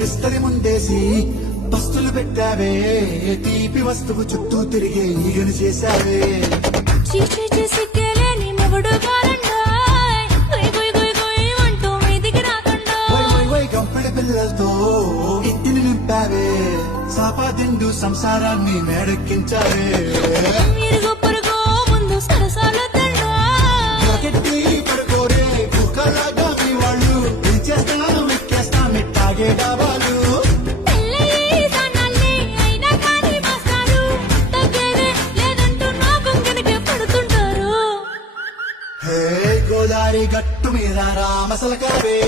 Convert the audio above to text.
విస్తరి ముందేసి పస్తులు పెట్టావే తీపి వస్తువు చుట్టూ తిరిగే ఈగను చేశావే చీచీ చేసి కేలేని మొగుడు కారండాయ్ గుయ్ గుయ్ గుయ్ గుయ్ అంటూ మీదికి రాకుండా గంపెడి పిల్లలతో ఇంటిని నింపావే సాపాదిండు సంసారాన్ని మేడెక్కించావే ఇరుగు పొరుగు ముందు సరసాల తండా రాకెట్టి పడుకోరే కుక్కలాగా మీ వాళ్ళు పెంచేస్తాను ఎక్కేస్తా మిట్టాగే డాబాలు పెళ్ళయి దానాల్ని అయినా కానీ మాస్తారు తగ్గేదే లేదంటూ నా బొంగనికే పడుతుంటారు హే గోదారి గట్టు మీద రామసలకావే